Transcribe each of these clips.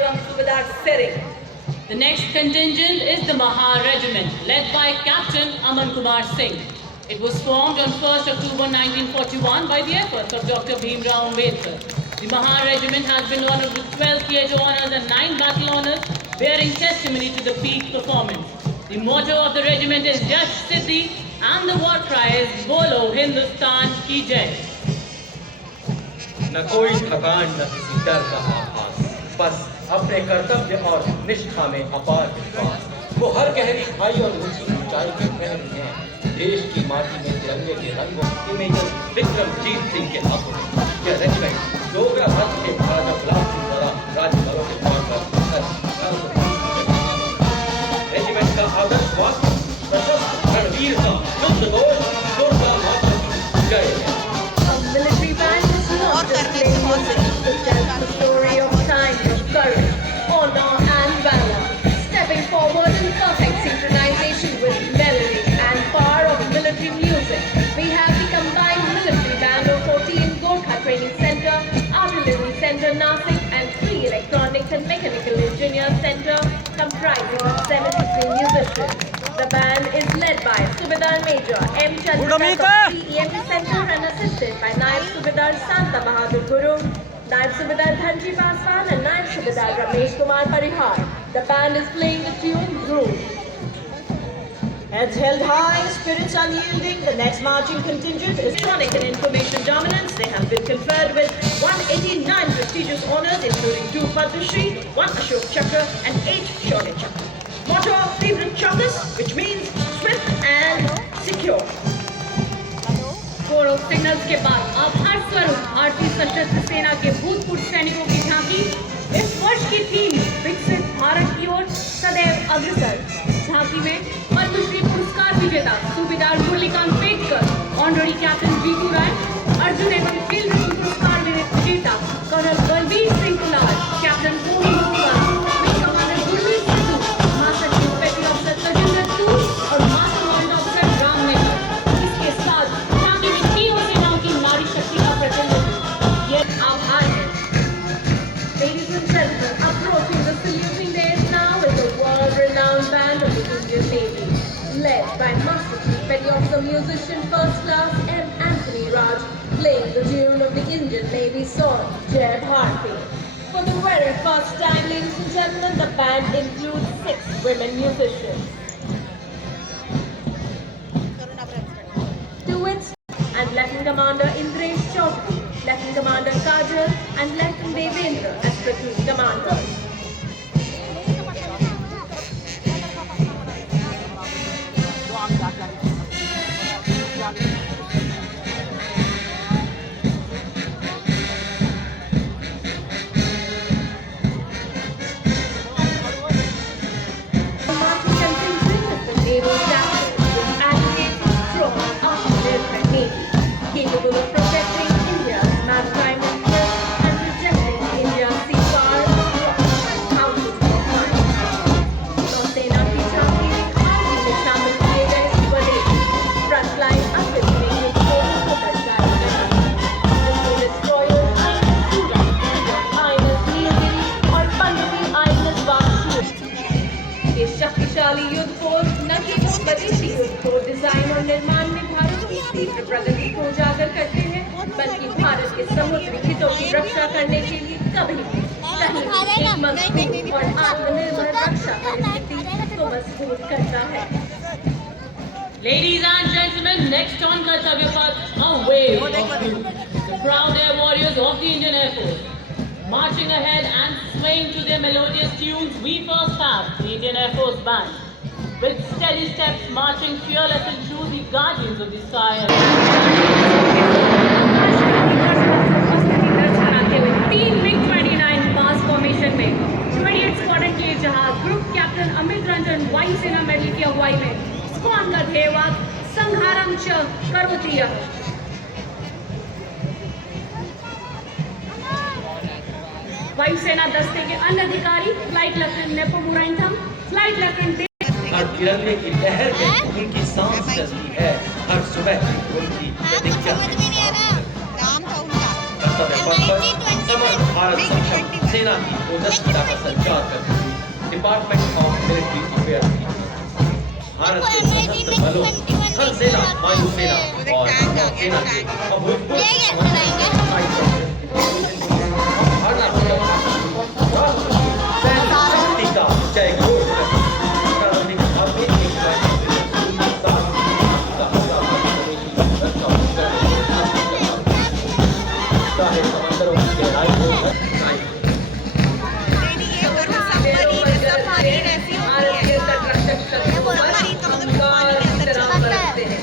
एवं सूबेदार Tsering. The next contingent is the Mahar Regiment, led by Captain Aman Kumar Singh. It was formed on 1st October 1941 by the efforts of Dr. Bhim Rao Ambedkar. The Mahar Regiment has been honored with 12 Kiejo Honours and 9 Battle Honours, bearing testimony to the peak performance. The motto of the regiment is Yash Siddhi and the war cry is Bolo Hindustan Ki Jai. न कोई थकान न किसी डर का आभास, बस अपने कर्तव्य और निष्ठा में अपार विश्वास। वो हर गहरी खाई और ऊंची ऊंचाई के पहले हैं। देश की माटी में तिरंगे के रंगों की मेजर विक्रमजीत सिंह के हाथों में यह रेजिमेंट डोगरा रथ के महाराजा गुलाब सिंह द्वारा राज्यपालों के तौर पर रेजिमेंट का आदर्श वाक्य सशस्त्र रणवीरता युद्ध घोष दुर्गा माता की जय है। Military band is not just playing music, it tells the story of time, courage, honor and valor. Stepping forward in perfect synchronization with melody and power of military music, we have the combined military band of 14 Gorkha Training Center, Artillery Center Nasik and 3 Electronics and Mechanical Engineer Center comprising of 73 musicians. The band is led by Subedar Major M. Chandrakant of EMP Center and assisted by Naib Subedar Santa Bahadur Guru, Naib Subedar Dhanji Paswan and Naib Subedar Ramesh Kumar Parihar. The band is playing the tune Groove. Heads held high, spirits unyielding, the next marching contingent is Electronic and Information Dominance, they have been conferred with 189 prestigious honours including 2 Padma Shri, 1 Ashok Chakra and 8 Shaurya Chakra. Motto of Tivrit Chaukas, which means swift and secure. कोरों signals के बाद अब हर स्वरूप भारतीय सशस्त्र सेना के भूतपूर्व सैनिकों की झांकी। इस वर्ष की थीम विकसित भारत की ओर सदैव अग्रसर। झांकी में पद्मश्री पुरस्कार विजेता सूबेदार मुरलीकांत पेटकर, ऑनररी कैप्टन जीतू राय, अर्जुन एवं फील्ड रत्न पुरस्कार विजेता colonel Balbir Singh Kular, captain Mohan Mohan, wing commander Gurmeet Sidhu, master chief petty officer Tajinder Toor और master command officer Ram Mehar. इसके साथ झांकी में तीनों सेनाओं की नारी शक्ति का प्रतिनिधित्व। ये आभार है। Ladies and gentlemen, approaching the saluting dais now is the world-renowned band of the Indian Navy, led by Master Chief Petty Officer Musician First Class M. Anthony Raj, playing the tune of the Indian Navy song, Jai Bharati. For the very first time, ladies and gentlemen, the band includes 6 women musicians. To its and Lieutenant Commander Indresh Chaudhary, Lieutenant Commander Kajal and Lieutenant Devendra as platoon commanders. The marching contingent is the naval chapter, which advocates a strong Atmanirbhar Navy, capable of protecting India's maritime interests and rejecting India's seafarers across thousands of miles. नौसेना की झांकी हाल ही में शामिल किए गए बड़े frontline अफसर ने ये खेल को दर्शाया गया, जिसमें डिस्ट्रॉयर आईएनएस सूरत, आईएनएस नीलगिरी और पनडुब्बी आईएनएस वासु। ये शक्तिशाली युद्धपोत न केवल स्वदेशी युद्धपोत डिजाइन और निर्माण में भारत की तीव्र प्रगति को उजागर करते हैं, बल्कि भारत के समुद्री हितों की रक्षा करने के लिए कभी भी कहीं एक मजबूत और आत्मनिर्भर रक्षा परिस्थिति को मजबूत करता है। Ladies and gentlemen, next on Kartavya Path, a wave of youth, the proud air warriors of the Indian Air Force. Marching ahead and swaying to their melodious tunes, we first have the Indian Air Force Band. With steady steps, marching fearless and true, the guardians of the sky. Team MiG-29 mass formation में 28 squadron के जहाज group captain Amit Ranjan वायुसेना medal की अगुवाई में squad का ध्येयवाद संहारम च करोति यः। वायुसेना दस्ते के अन्य अधिकारी फ्लाइट लेफ्टिनेंट नेपोमुराइंथम, फ्लाइट लेफ्टिनेंट हर तिरंगे की लहर में उनकी सांस चलती है, हर सुबह उनकी प्रतीक्षा कर्तव्य पथ पर समर्थ भारत सक्षम सेना की ओजस्विता का संचार करती हुई डिपार्टमेंट ऑफ मिलिट्री अफेयर्स की भारत के सशस्त्र बलों, थल सेना, वायुसेना और नौसेना के अभूतपूर्व शक्ति का जयघोष करती प्रारंभिक अवधि समंदरों की गहराई को भारत के तटरक्षक शक्ति पर बरसते हैं।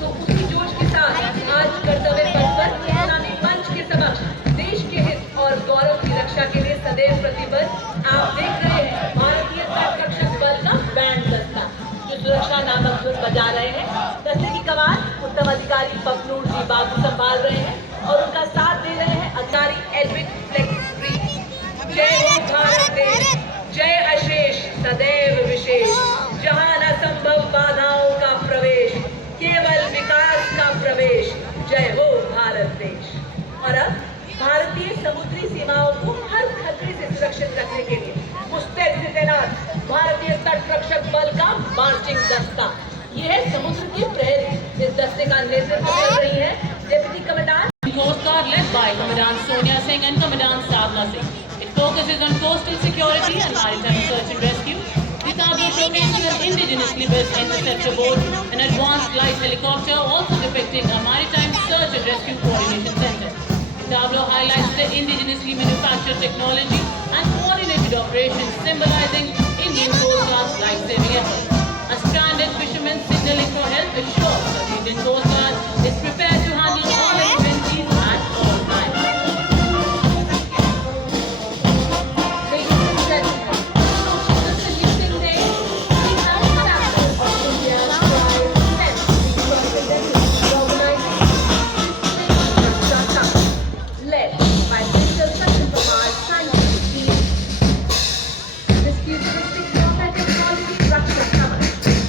तो उसी जोश के साथ आज कर्तव्य पथ पर इस्लामी मंच के समक्ष देश के हित और गौरव की रक्षा के लिए सदैव प्रतिबद्ध आप देख रहे हैं भारतीय तटरक्षक बल का बैंड दस्ता जो सुरक्षा नामक धुन बजा रहे हैं। दस्ते की कमान उत्तम अधिकारी पपलूर जी बाबू संभाल रहे हैं और उनका साथ दे रहे हैं अधिकारी एल्विन फ्लेक्सफ्री। जय हो भारत देश, जय अशेष सदैव विशेष, जहां न संभव बाधाओं का प्रवेश, केवल विकास का प्रवेश। जय हो भारत देश। और अब भारतीय समुद्री सीमाओं को हर खतरे से सुरक्षित रखने के लिए मुस्तैद से तैनात भारतीय तटरक्षक बल का मार्चिंग दस्ता। ये है समुद्र की प्रहरी। इस दस्ते का नेतृत्व कर रही है deputy commandant Coast Guard led by Commandant Sonia Singh and Commandant Savna Singh. It focuses on coastal security and maritime search and rescue. The Tableau showcases an indigenously built interceptor boat, an advanced light helicopter, also depicting a maritime search and rescue coordination center. The Tableau highlights the indigenously manufactured technology and coordinated operations, symbolizing Indian Coast Guard's life-saving efforts. A stranded fisherman signaling for help ensures that the Indian Coast Guard is prepared to handle all emergencies at all times. Ladies and gentlemen, the saluting day, we have the chapter of India's pride, hence the representative organizing led by Mr. Sachin Kumar, scientific team. This futuristic warfare technology Raksha Kamal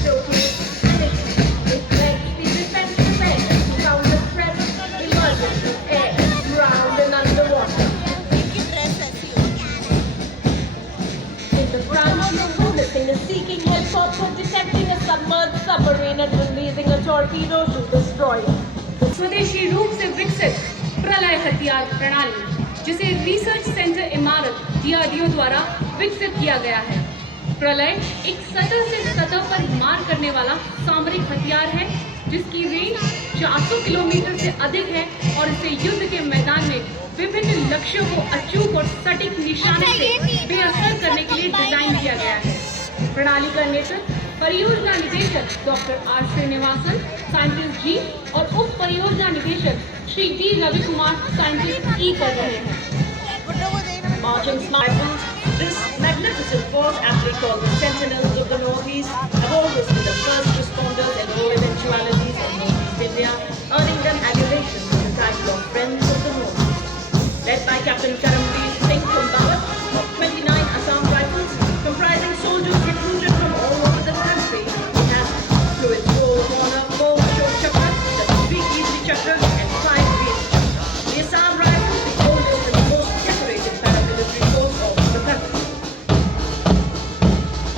showcase mission. It makes the defense preparedness to counter threats emerging in air, ground and underwater. In the ground, she's witnessing a seeking helicopter detecting a submerged submarine and releasing a torpedo to destroy it. स्वदेशी रूप से विकसित प्रलय हथियार प्रणाली जिसे research centre इमारत DRDO द्वारा विकसित किया गया है। प्रलय एक सतह से सतह पर मार करने वाला सामरिक हथियार है जिसकी रेंज 400 किलोमीटर से अधिक है और इसे युद्ध के मैदान में विभिन्न लक्ष्यों को अचूक और सटीक निशाने से बेअसर करने के लिए डिजाइन किया गया है। प्रणाली का नेतृत्व परियोजना निदेशक डॉक्टर R. श्रीनिवासन साइंटिस्ट जी और उप परियोजना निदेशक Shri D. Ravikumar scientist E कर रहे हैं। Marching snipers, this magnificent force, aptly called the Sentinels of the Northeast, have always been the first responders in all eventualities of Northeast India, earning them adulation with the title of Friends of the Northeast. Led by Captain Karamveer Singh from Bharat of 29 Assam Rifles, comprising soldiers recruited from all over the country, it has through its four-corner, 4 Ashok Chakras, the 3 Kirti Chakras and 5 Veer Chakras. The Assam Rifles, the oldest and most decorated paramilitary force of the country.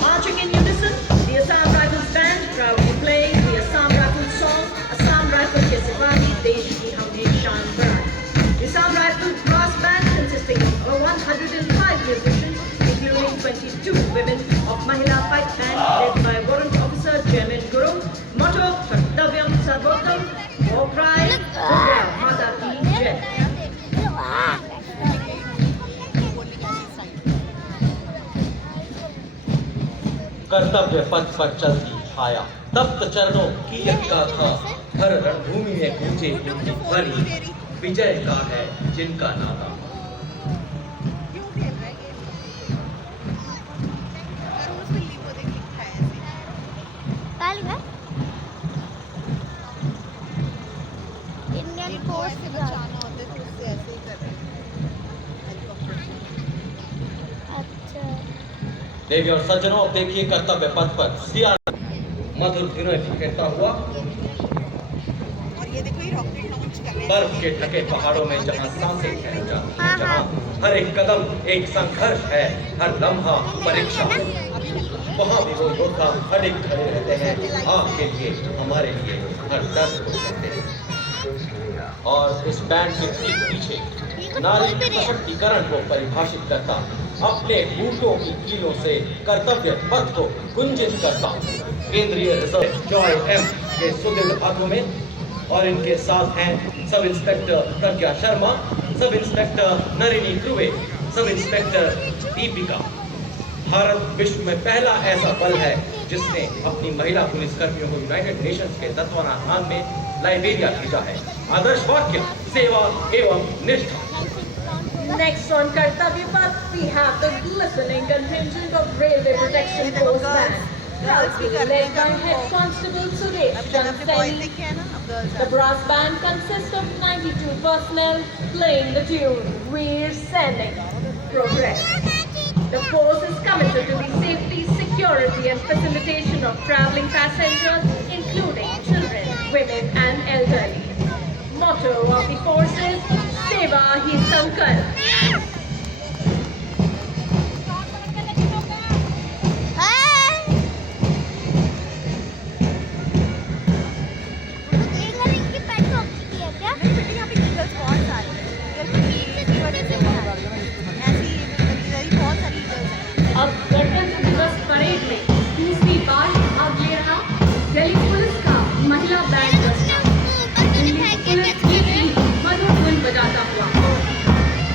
Marching in unison, the Assam Rifles band proudly playing the Assam Rifles song, Assam Rifle Ke Sipahi, Desh Ki Humne Shaan Badhai. The Assam Rifles brass band consisting of 105 musicians, including 22 women of Mahila Fight Band led by Warrant Officer Chairman Guru, motto Kartavyam Sarvottam, war cry, Durga Mata Ki Jai. कर्तव्य पथ पर चलती छाया तप्त चरणों की यज्ञा था हर रणभूमि में गूंजे उनकी ध्वनि विजय का है जिनका नाता इंडियन कोस्ट गार्ड अच्छा देवी और सज्जनों अब देखिए कर्तव्य पथ पर सियार मधुर धुनें बिखेरता हुआ और ये देखो ये रॉकेट लॉन्च कर बर्फ के ढके पहाड़ों में जहाँ सांसें ठहर जाती हैं, जहाँ हर एक कदम एक संघर्ष है, हर लम्हा परीक्षा है, वहाँ भी वो योद्धा अडिग खड़े रहते हैं आपके लिए, हमारे लिए, हर दर्द को सहते हैं। और इस बैंड के ठीक पीछे नारी सशक्तिकरण को परिभाषित करता, अपने बूटों की कीलों से कर्तव्य पथ को गुंजित करता केंद्रीय रिजर्व जॉय एम के सुदृढ़ हाथों में, और इनके साथ हैं सब इंस्पेक्टर प्रज्ञा Sharma, sub inspector Nalini Dhruve, sub inspector Deepika. Bharat विश्व में पहला ऐसा बल है जिसने अपनी महिला पुलिसकर्मियों को यूनाइटेड नेशंस के तत्वावधान में लाइबेरिया भेजा है। आदर्श वाक्य सेवा एवं निष्ठा। Next on Kartavya Path, we have the glistening contingent of Railway Protection Force Band, proudly led by Head Constable Suresh Chansaini. The brass band consists of 92 personnel playing the tune We're Sending Progress. The force is committed to the safety, security and facilitation of travelling passengers, including children, women and elderly. Motto of the force is Seva Hi Sankalp. अब गणतंत्र दिवस parade में दूसरी बार भाग ले रहा Delhi police का महिला बैंड दस्ता दिल्ली पुलिस की भी मधुर धुन बजाता हुआ।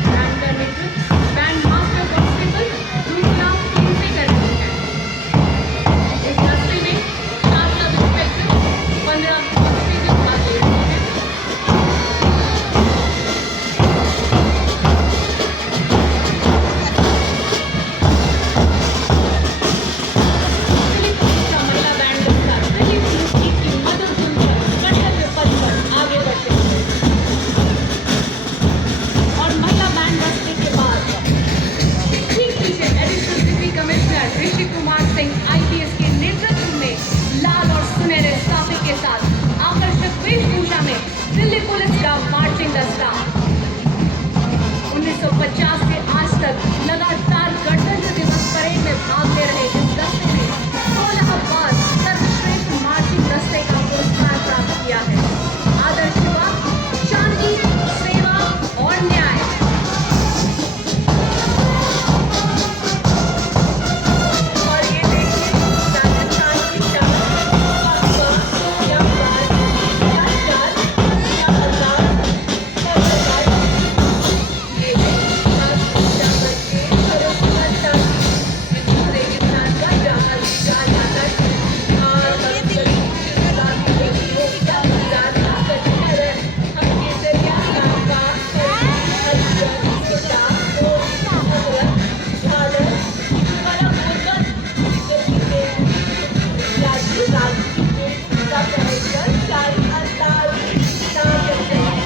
बैंड का नेतृत्व बैंड मास्टर कांस्टेबल दूसरा टीम कर रही है। इस दस्ते में 4 सब इंस्पेक्टर 15 कांस्टेबल भाग ले रहे हैं। दिल्ली पुलिस का मार्चिंग दस्ता 1950 से आज तक लगातार गणतंत्र दिवस परेड में भाग ले रहे इस दस्ते ने 16 बार सर्वश्रेष्ठ मार्चिंग दस्ते का पुरस्कार प्राप्त किया है। आदर्श सेवा, शांति, सेवा और न्याय। और ये देखिए राजस्थान की शान, आपका जमदार, राजदार, ये है राजदार के सरस्वती रेगिस्तान का जहाज जाना था और रात देखिए जमदार का कचहर हमके दरिया का अर्जुन छोटा भारत वाला मुद्दा देखिए राज्य राज्य के सब रहेगा सारी अंदाज नाम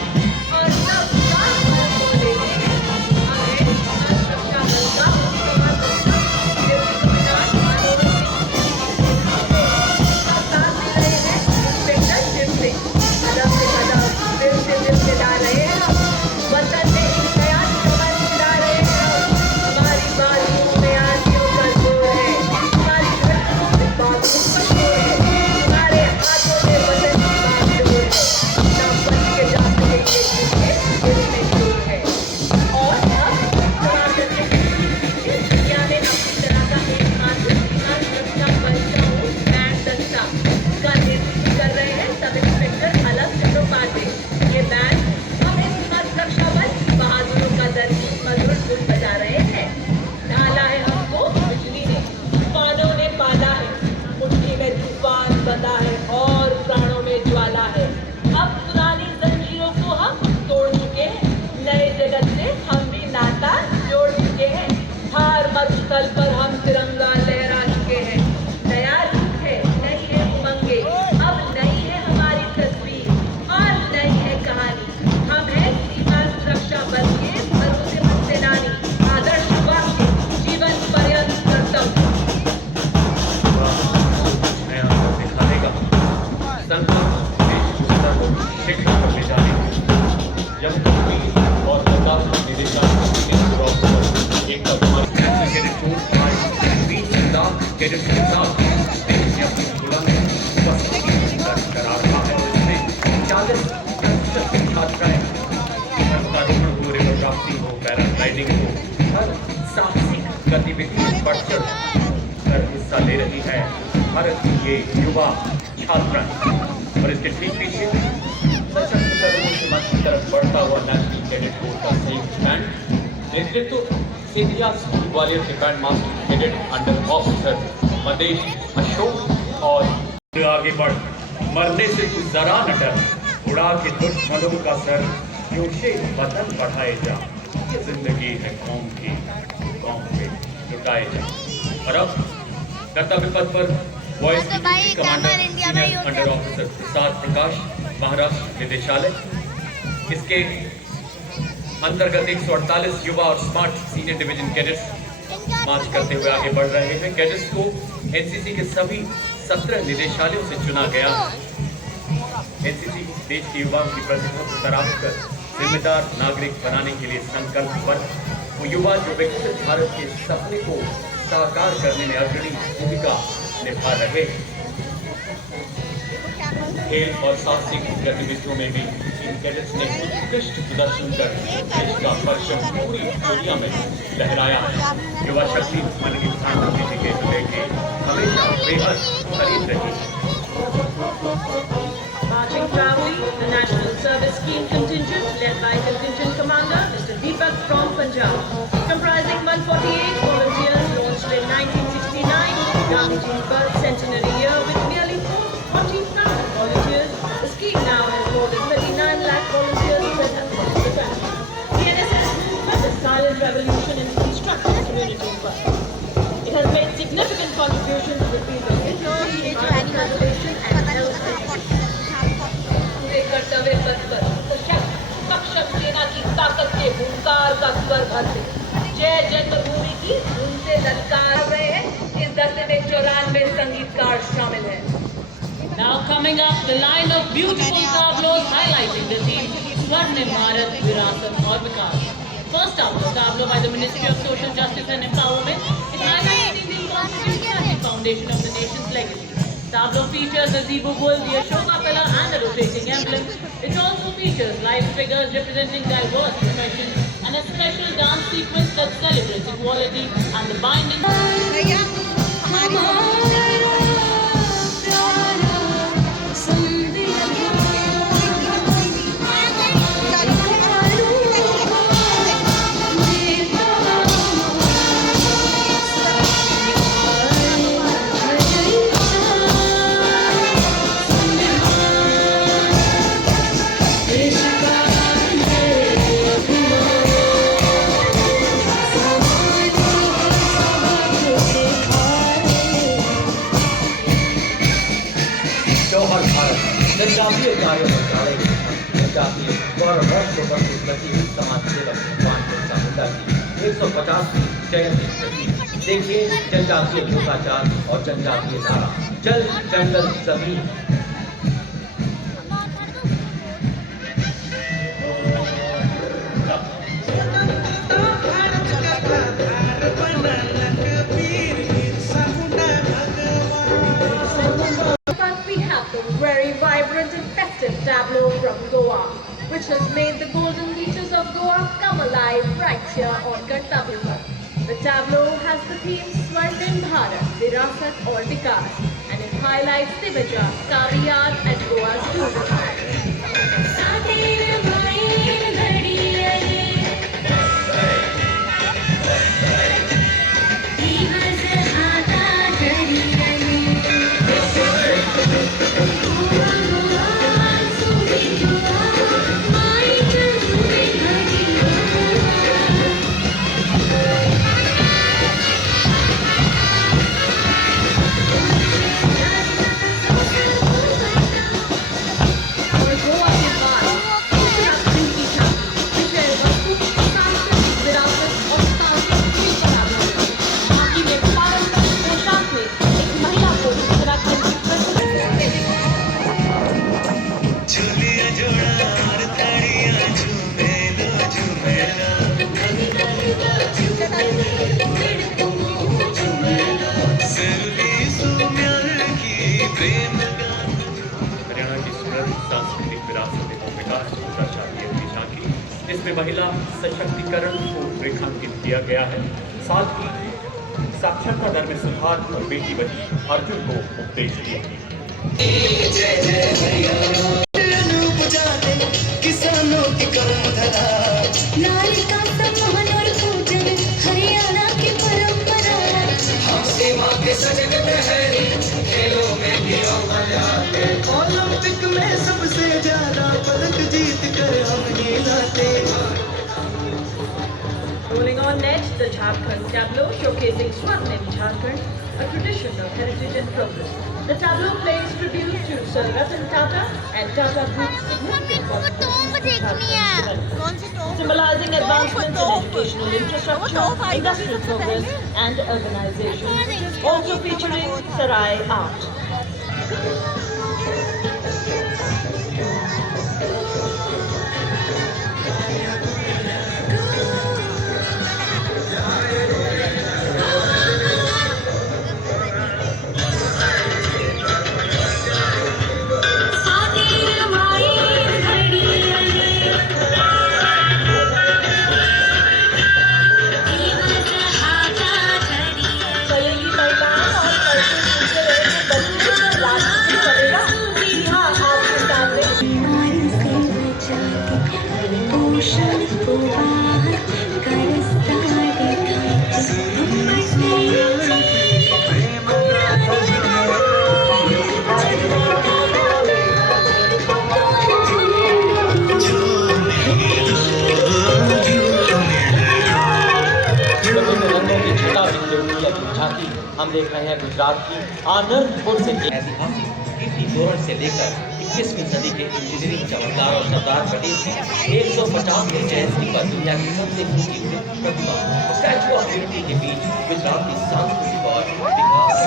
और सब बात बोलेंगे हमें सुरक्षा बल का तल पर हम तिरंगा लहरा चुके हैं। नया रूप है, नई है उमंगे, अब नई है हमारी तस्वीर और नई है कहानी। हम हैं सीमा सुरक्षा बल के भरोसेमंद सेनानी, आदर्श वाक्य जीवन पर्यंत कर्तव्य। मैं आपको दिखाने का संकल्प शिक्षा को ले जाने कैडेट्स के साथ देश ने अपनी बुलंद उपस्थिति बरकरार रखा है और इसमें 40% छात्राएं पर्वतारोहण हो, रिवर राफ्टिंग हो, पैराग्लाइडिंग हो, हर साहसिक गतिविधि में बढ़ चढ़ कर हिस्सा ले रही है भारत की ये युवा छात्रा। और इसके ठीक पीछे सशस्त्र कर्मियों के मंच की तरफ बढ़ता हुआ नेशनल कैडेट कोर का संयुक्त बैंड नेतृत्व सिंधिया ग्वालियर के band master cadet under officer Madesh Ashok. और आगे बढ़, मरने से तू जरा न डर, उड़ा के दुश्मनों का सर, जोशे वतन बढ़ाए जा, ये जिंदगी है कौम की, कौम पे लुटाए जा। और अब कर्तव्य पथ पर वॉइस तो भाई कमांडर ग्रामर इंडिया में ही सीनियर होता अंडर है। ऑफिसर प्रसाद प्रकाश, महाराष्ट्र निदेशालय। इसके अंतर्गत 148 युवा और स्मार्ट सीनियर डिवीजन कैडेट्स मार्च करते हुए आगे बढ़ रहे हैं। कैडेट्स को एनसीसी के सभी 17 निदेशालयों से चुना गया। एनसीसी देश के युवाओं की प्रतिभा को तराश कर जिम्मेदार नागरिक बनाने के लिए संकल्पबद्ध वो युवा जो विकसित भारत के सपने को साकार करने में अग्रणी भूमिका निभा रहे। खेल और साहसिक गतिविधियों में भी इन कैडेट्स ने उत्कृष्ट प्रदर्शन कर देश का परचम पूरी दुनिया में लहराया है। युवा शक्ति माननीय प्रधानमंत्री जी के हृदय के हमेशा बेहद करीब रही। Marching proudly, the National Service Scheme contingent led by Contingent Commander Mr. Deepak from Punjab, comprising 148 volunteers launched in 1969, Gandhiji's birth centenary year with nearly 40,000 volunteers. The scheme now has more than 39 lakh volunteers spread across the country. The NSS movement is a silent revolution in constructing community work. It has made significant contributions to the field of security, environment conservation and health education. कर्तव्य पथ पर सशक्त सक्षम सेना की ताकत के हुंकार का स्वर भरते जय जन्मभूमि की धुन से ललकार रहे हैं। इस दस्ते में 94 संगीतकार शामिल हैं। Now coming up, the line of beautiful tableaus highlighting the theme Swarnim Bharat Virasat aur Vikas. First up, the tableau by the Ministry of Social Justice and Empowerment. It highlights the constitution and foundation of the nation's legacy. Tableau features a Zebu bull, the Ashoka pillar and a rotating emblem. It also features live figures representing diverse professions and a special dance sequence that celebrates equality and the binding. जौहर भारत जनजातीय कार्य मंत्रालय के जनजातीय गौरव को प्रस्तुत करती हुई समाज सेवक भगवान बिरसा मुंडा की 150वीं जयंती प्रति देखिए जनजातीय लोकाचार और जनजातीय धारा जल जंगल जमीन। Very vibrant and festive tableau from Goa, which has made the golden beaches of Goa come alive right here on Kartavya Path. The tableau has the theme Swarnim Bharat Virasat aur Vikas, and it highlights Divaja, Kaviyat and Goa's tourism. इसमें महिला सशक्तिकरण को रेखांकित किया गया है। साथ ही साक्षरता दर में सुधार और बेटी बची अर्जुन को उपदेश दिया। किसानों की कर्म धरा, नारी का सम्मान और पूजन हरियाणा की परंपरा। हम सेवा के सजग ठहरे, खेलों में भी अव्वल आते। ओलंपिक में सबसे ज्यादा पदक जीत कर हम ही लाते। Rolling on next, the Jharkhand tableau showcasing Swarnim Jharkhand, a tradition of heritage and progress. The tableau pays tribute to Sir Ratan Tata and Tata Group's significant contribution to Jharkhand's development, symbolizing advancements in educational infrastructure, industrial progress, and urbanization. Also featuring Sarai art. हम देख रहे हैं गुजरात की आनंदपुर से ऐतिहासिक कीर्ति तोरण से लेकर 21वीं सदी के इंजीनियरिंग चमत्कार और सरदार पटेल की 150वीं जयंती पर दुनिया की सबसे ऊंची प्रतिमा स्टैचू ऑफ यूनिटी के बीच गुजरात की सांस्कृतिक और विकास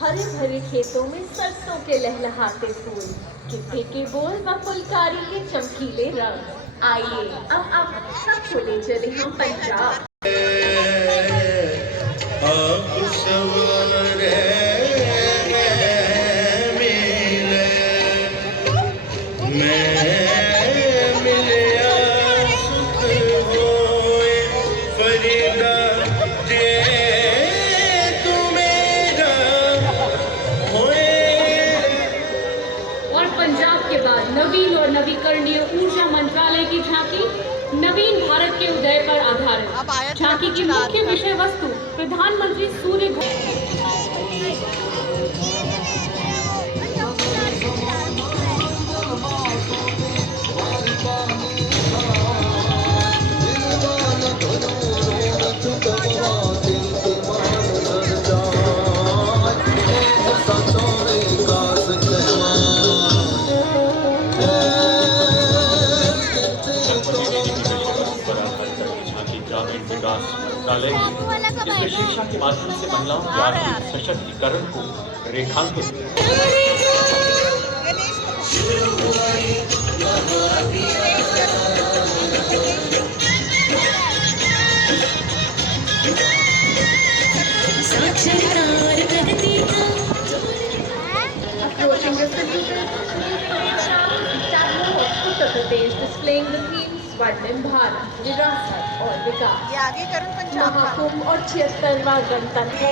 हरे भरे खेतों में सरसों के लहलहाते फूल, कितने के बोल व फुलकारी के चमकीले रंग। आइए अब सबको ले चले हम पंजाब। नवीन और नवीकरणीय ऊर्जा मंत्रालय की झांकी नवीन भारत के उदय पर आधारित। झांकी की मुख्य विषय वस्तु प्रधानमंत्री सूर्य इसमें शिक्षा के माध्यम से महिलाओं के आर्थिक सशक्तिकरण को रेखांकित displaying the themes Swarnim Bharat, विरासत और विकास। महाकुंभ और 76वां गणतंत्र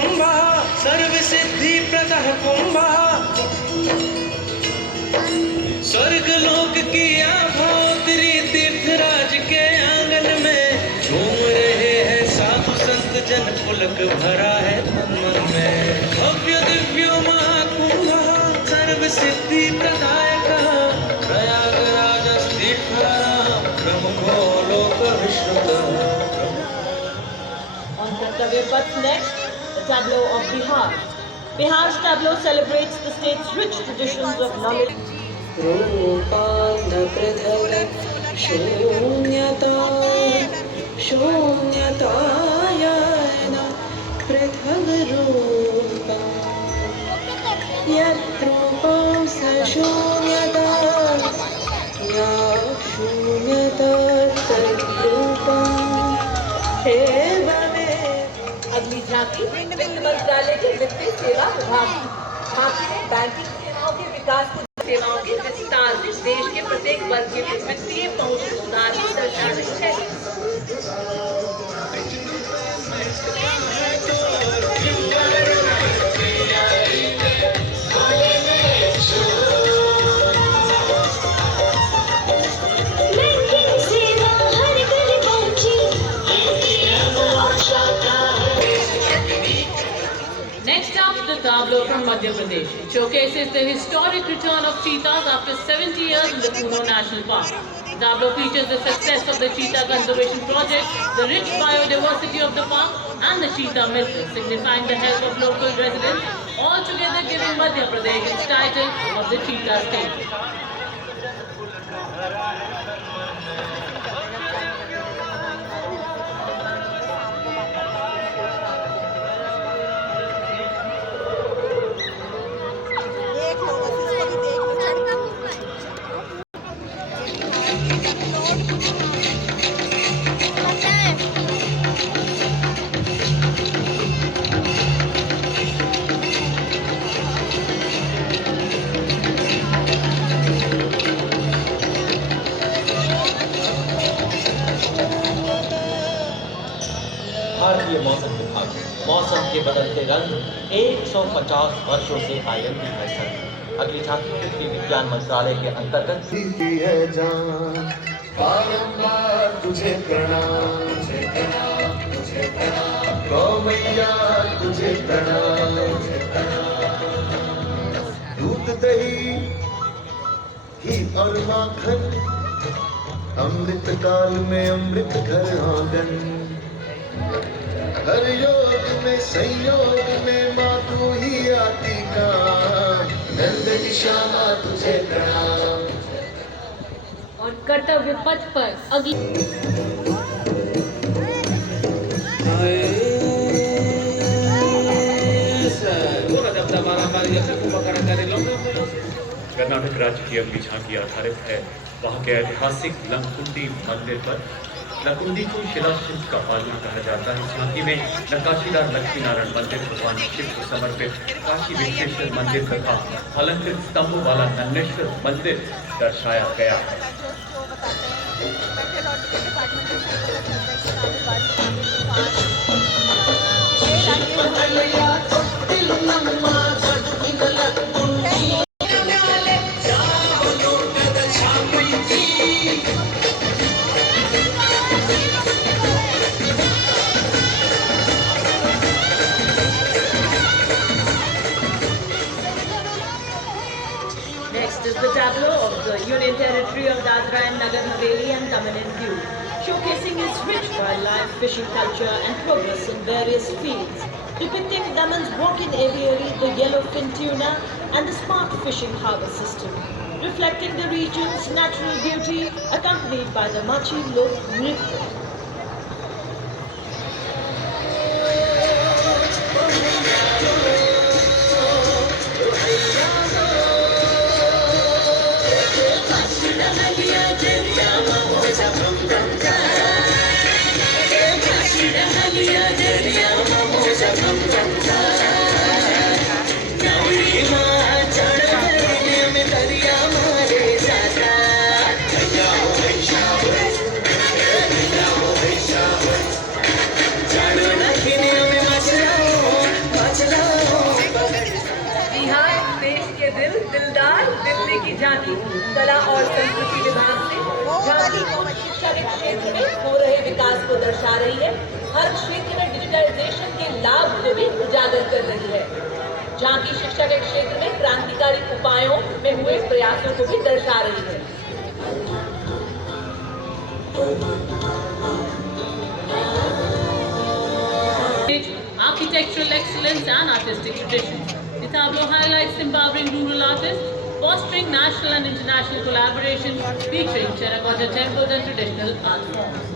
सर्व सिद्धि प्रदः कुंभ स्वर्ग लोक What's next? The tableau of Bihar. Bihar's tableau celebrates the state's rich traditions of knowledge. अगली झांकी वित्त मंत्रालय के वित्तीय सेवा विभाग की। झांकी में बैंकिंग सेवाओं के विकास को सेवाओं के विस्तार से देश के प्रत्येक वर्ग के वित्तीय पहुंच सुधार को दर्शा रही है। Next up, the tableau from Madhya Pradesh. It showcases the historic return of cheetahs after 70 years in the Kuno National Park. The tableau features the success of the cheetah conservation project, the rich biodiversity of the park, and the cheetah myth, signifying the help of local residents, all together giving Madhya Pradesh its title of the cheetah state. भारतीय मौसम विभाग मौसम के बदलते रंग 150 वर्षों से आयंती है सर। अगली झांकी पृथ्वी विज्ञान मंत्रालय के अंतर्गत है जान बारंबार तुझे प्रणाम गौ मैया तुझे प्रणाम दूध दही घी और माखन अमृत काल में अमृत घर आंगन हर योग में संयोग में माँ तू ही आती का नंद श्यामा तुझे प्रणाम। और कर्तव्य पथ पर अगली कर्नाटक राज्य की अगली झांकी आधारित है वहाँ के ऐतिहासिक लंकुंडी मंदिर पर। लकुंडी को शिलाशिल्प का पालन कहा जाता है। झांकी में नक्काशीदार लक्ष्मी नारायण मंदिर, भगवान शिव को समर्पित काशी विश्वेश्वर मंदिर तथा अलंकृत स्तंभों वाला नन्नेश्वर मंदिर दर्शाया गया है। Next is the tableau of the Union Territory of Dadra and Nagar Haveli and Daman and Diu, showcasing its rich wildlife, fishing culture and progress in various fields, depicting Daman's walk-in aviary, the yellowfin tuna and the smart fishing harbour system, reflecting the region's natural beauty accompanied by the Machi Lok Nritya. झांकी कला और संस्कृति विभाग से झांकी उच्च शिक्षा के क्षेत्र में हो रहे विकास को दर्शा रही है। हर क्षेत्र में डिजिटाइजेशन के लाभ को भी उजागर कर रही है। झांकी शिक्षा के क्षेत्र में क्रांतिकारी उपायों में हुए प्रयासों को भी दर्शा रही है। Architectural excellence and artistic traditions. The tableau highlights empowering rural artists, fostering national and international collaboration, featuring terracotta temples and traditional art forms.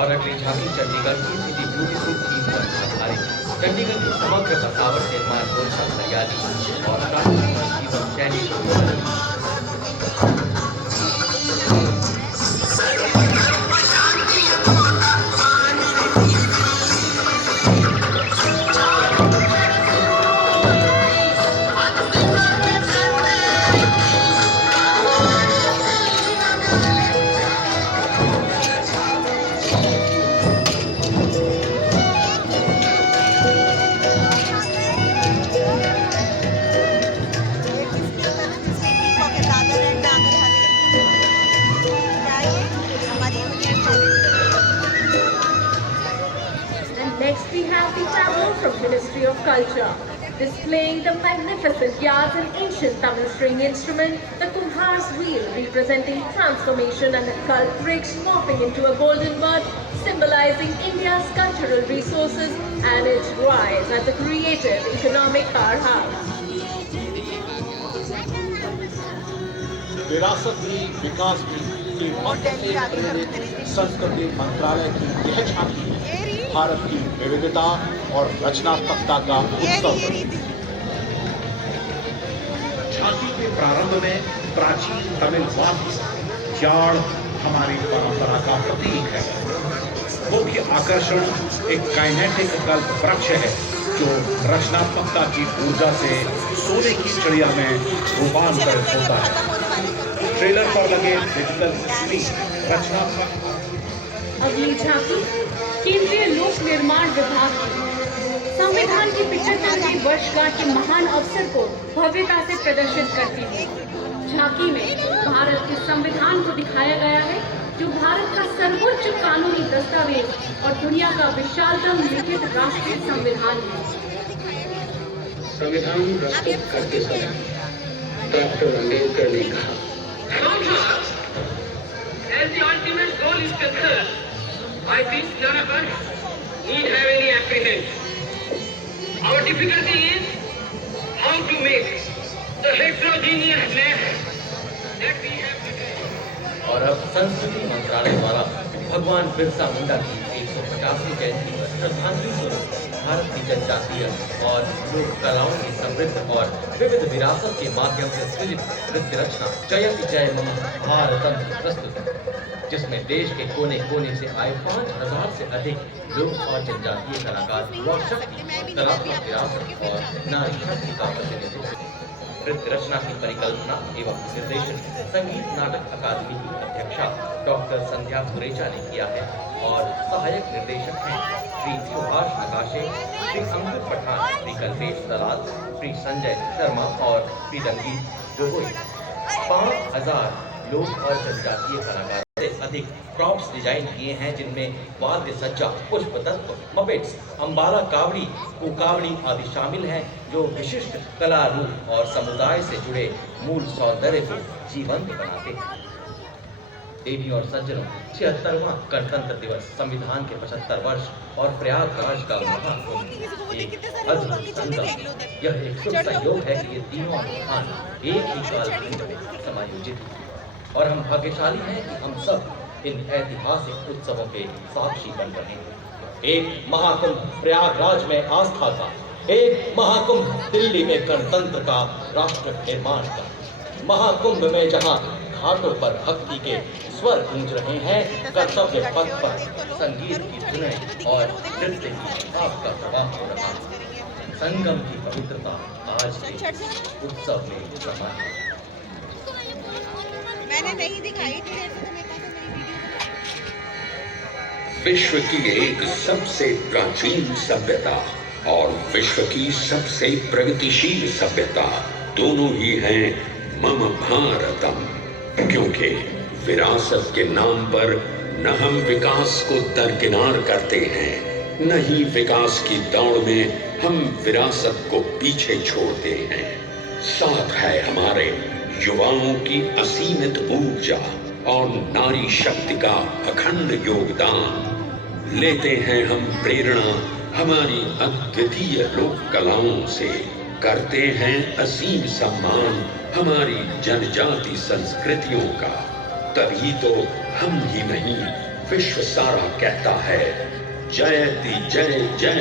और अगली झांकी चंडीगढ़ की सिटी ब्यूटीफुल थीम पर आधारित चंडीगढ़ की समग्र बसावट निर्माण घोषणा हरियाली और प्राकृतिक जीवन शैली को Next we have the tableau from Ministry of Culture, displaying the magnificent yards and ancient Tamil string instrument, the Kumhar's wheel representing transformation and the cult bricks morphing into a golden bird, symbolizing India's cultural resources and its rise as a creative economic powerhouse. विरासत भी विकास भी की मंत्र से प्रेरित संस्कृति मंत्रालय की यह झांकी भारत की विविधता और रचनात्मकता का उत्सव है। झांकी के प्रारंभ में प्राचीन तमिल वाद्य याड़ हमारी परंपरा का प्रतीक है। मुख्य आकर्षण एक काइनेटिक कल्प वृक्ष है जो रचनात्मकता की ऊर्जा से सोने की चिड़िया में रूपांतरित होता है। ट्रेलर पर लगे डिजिटल स्क्रीन रचनात्मक। अगली झांकी केंद्रीय लोक निर्माण विभाग की संविधान की 75वीं वर्षगांठ के महान अवसर को भव्यता से प्रदर्शित करती है। झांकी में भारत के संविधान को दिखाया गया है जो भारत का सर्वोच्च कानूनी दस्तावेज और दुनिया का विशालतम लिखित राष्ट्रीय संविधान है। संविधान प्रस्तुत करते समय डॉक्टर अम्बेडकर ने कहा, as the ultimate goal is concerned, I think none of us need have any apprehension. Our difficulty is how to make the heterogeneousness that we have today. और अब संस्कृति मंत्रालय द्वारा भगवान बिरसा मुंडा की 150वीं जयंती पर श्रद्धांजलि स्वरूप भारत की जनजातीय और लोक कलाओं की समृद्ध और विविध विरासत के माध्यम से सृजित नृत्य रचना जयति जय मम भारतम प्रस्तुत है, जिसमें देश के कोने कोने से आए 5000 से अधिक लोक और जनजातीय कलाकार युवा शक्ति, कलात्मक विरासत और नारी शक्ति का प्रतिनिधित्व। नृत्य रचना की परिकल्पना एवं निर्देशन संगीत नाटक अकादमी की अध्यक्षा डॉक्टर संध्या पुरेचा ने किया है और सहायक निर्देशक हैं श्री सुभाष नकाशे, श्री अंकुर पठान, श्री कल्पेश दलाल, श्री संजय शर्मा और श्री रंजीत गोगोई। 5000 लोक और जनजातीय कलाकारों से अधिक प्रॉप्स डिजाइन किए हैं, जिनमें वाद्य सज्जा, पुष्प तत्व, मपेट्स, अंबाला कावड़ी, कुकावड़ी आदि शामिल हैं, जो विशिष्ट कला रूप और समुदाय से जुड़े मूल सौंदर्य को जीवंत बनाते हैं। देवी और सज्जनों, 76वां गणतंत्र दिवस, संविधान के 75 वर्ष और प्रयागराज का महाकुंभ एक अद्भुत संगम। यह एक शुभ संयोग है कि ये तीनों अनुष्ठान एक ही कालखंड में समायोजित हैं और हम भाग्यशाली हैं कि हम सब इन ऐतिहासिक उत्सवों के साक्षी बन रहे हैं। एक महाकुंभ प्रयागराज में आस्था का, एक महाकुंभ दिल्ली में गणतंत्र का, राष्ट्र निर्माण का। महाकुंभ में जहां घाटों पर भक्ति के स्वर गूंज रहे हैं, कर्तव्य पथ पर संगीत की धुनें और नृत्य की भाव का प्रवाह हो रहा है। संगम की पवित्रता आज के उत्सव में समा है। मैंने नहीं दिखाई इतनी देर से, तो मेरे पास मेरी वीडियो विश्व की एक सबसे प्राचीन सभ्यता और विश्व की सबसे प्रगतिशील सभ्यता दोनों ही हैं मम भारतम, क्योंकि विरासत के नाम पर न हम विकास को दरकिनार करते हैं, न ही विकास की दौड़ में हम विरासत को पीछे छोड़ते हैं। साथ है हमारे युवाओं की असीमित ऊर्जा और नारी शक्ति का अखंड योगदान। लेते हैं हम प्रेरणा हमारी अद्वितीय लोक कलाओं से, करते हैं असीम सम्मान हमारी जनजाति संस्कृतियों का। तभी तो हम ही नहीं, विश्व सारा कहता है जयति जय जय।